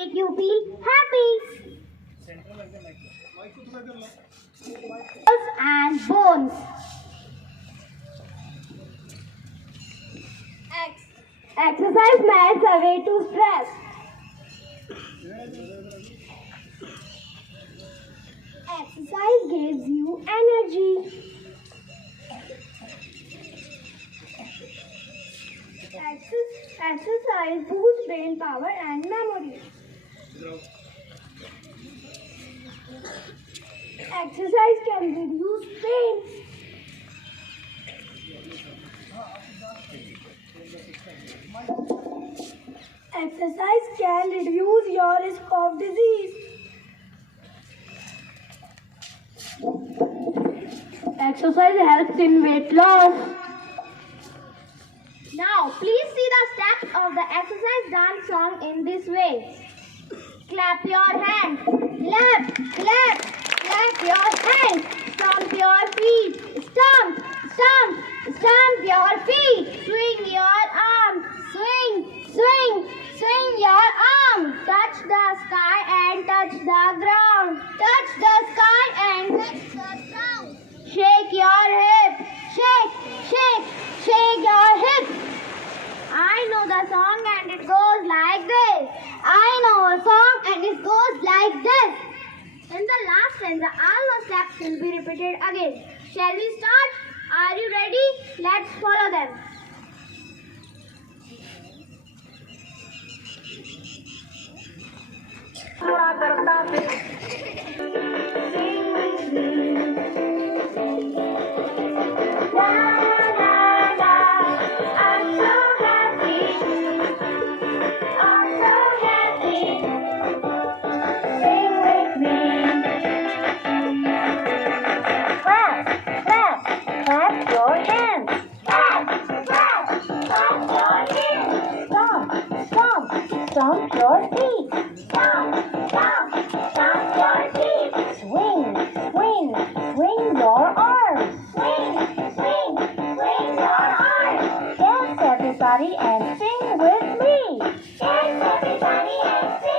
make you feel happy. And bones. Exercise melts away to stress. Exercise gives you energy. Exercise boosts brain power and memory. Exercise can reduce pain. Exercise can reduce your risk of disease. Exercise helps in weight loss. Now, please see the steps of the exercise dance song in this way. Clap your hands. Clap, clap, clap your hands. Stomp your feet. Stomp, stomp, stomp your feet. Swing your arms. Swing, swing, swing your arms. Touch the sky and touch the ground. Touch the sky and touch the ground. Shake your hip. Shake, shake, shake your hip. I know the song and it goes like this. I know a song and it goes like this. In the last and the almost steps will be repeated again. Shall we start? Are you ready? Let's follow them. Stomp your feet. Stomp, stomp, stomp your feet. Swing, swing, swing your arms. Swing, swing, swing your arms. Dance everybody and sing with me. Dance everybody and sing.